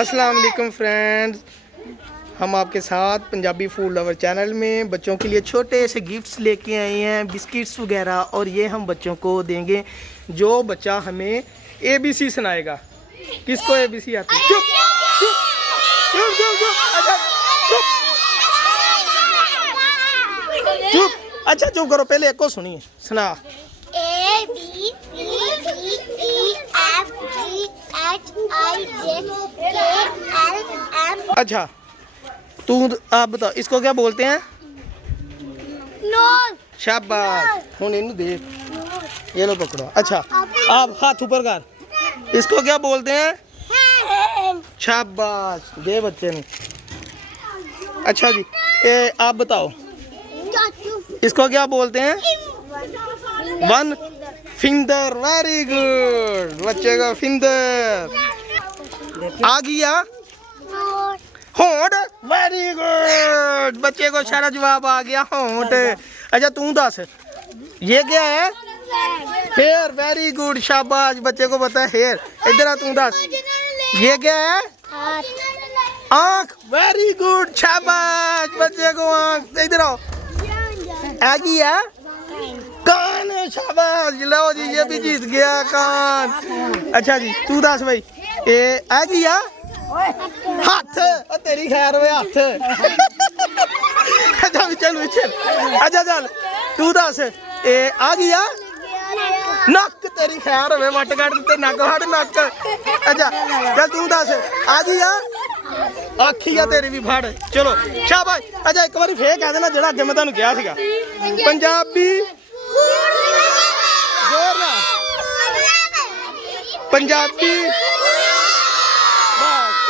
अस्सलाम वालेकुम फ्रेंड्स, हम आपके साथ पंजाबी फूड लवर चैनल में बच्चों के लिए छोटे से गिफ्ट्स लेके आए हैं, बिस्किट्स वगैरह। और ये हम बच्चों को देंगे जो बच्चा हमें ABC सुनाएगा। किसको ABC आती है? चुप चुप चुप चुप चुप, अच्छा चुप चुप, अच्छा चुप करो, पहले एक को सुनिए, सुना। अच्छा तू आप बताओ इसको क्या बोलते हैं? शाबाश, हुन इन्हू दे, ये लो पकड़ो। अच्छा आप हाथ ऊपर कर, इसको क्या बोलते हैं? शाबाश, दे बच्चे ने। अच्छा जी आप बताओ इसको क्या बोलते हैं? वन फिंगर, वेरी गुड, बच्चे को फिंगर आ गया। होंठ, वेरी गुड, बच्चे को सारा जवाब आ गया, होंठ। अच्छा तू दस ये क्या है? हेयर, वेरी गुड, शाबाश, बच्चे को पता है हेयर। इधर आ, तू दस ये क्या है? आँख, वेरी गुड, शाबाश, बच्चे को आँख। इधर आओ, आ गया कान, शाबाश, लो जी ये भी जीत गया कान। अच्छा जी तू दस भाई ये आ गया हाथ, तेरी खैर हुए हाथ। अच्छा चल चल, अच्छा चल तू दस ये आ गया नक, तेरी खैर हुए, वट कट ते नक हट नक। अच्छा चल तू दस आ गया आखी आ तेरी भी फड़, चलो शाबाश। अच्छा एक बार फेर कह देना जेड़ा अगे मैं तुहानू कहा सीगा, पंजाबी जोर ना, पंजाबी